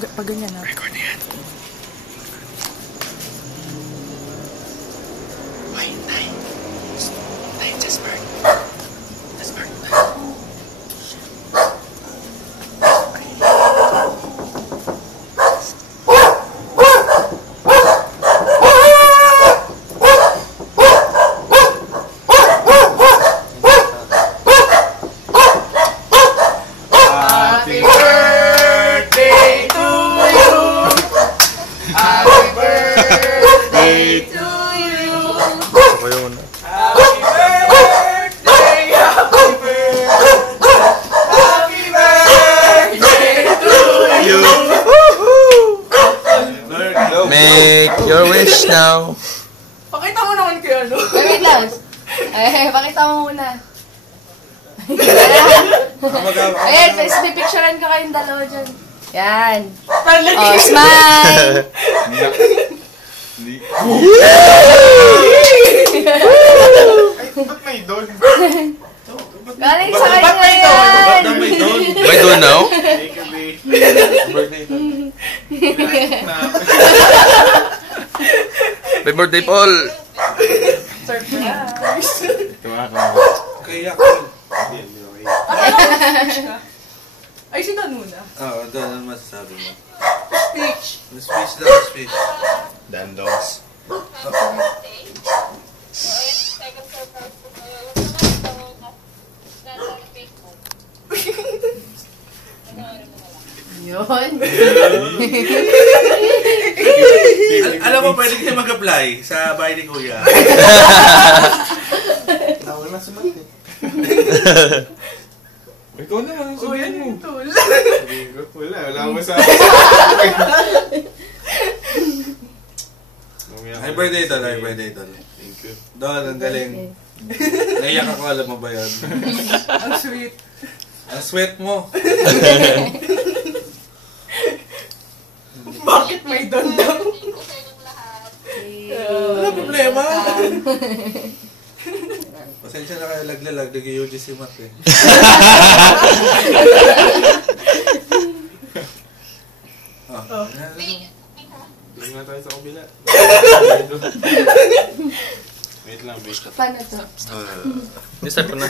Pag ganyan na. Record na yan. Wait, Nay. Nay, Jasper. Jasper. Happy birthday to you. Happy birthday to you. Ako yun. Happy birthday, happy birthday, happy birthday to you. Make your wish now. Pakita mo naman kayo, ano? Wait lang. Pakita mo muna. Ayan, picturean ko kayong dalawa dyan. Yan. Oh, smile! Ba't may doon? Galing sa kanya yan! May doon now? Birthday to. Happy birthday, Paul! Surprise! Kaya ako. Ay, sino muna? Oo, doon ang masasabi mo. Speech. Speech daw, speech. Dandos. Yun. Alam mo, pwede kayo mag-apply sa bahay ni Kuya. Tawag na sumat eh. Ikaw na, Kuya sabihin mo. Nintol. Wala mo sa... Happy birthday, Don. Happy birthday, Don. Thank you. Don, ang galing. Naiyak ako, alam mo ba yun? Ang sweet. Ang sweat mo. Bakit may don daw? Wala problema. Pasensya na kayo, laglalag. Nag-UG si Matt eh. Doon nga tayo sa kabila. Wait lang, wait. Paano to? Yes, sir, na.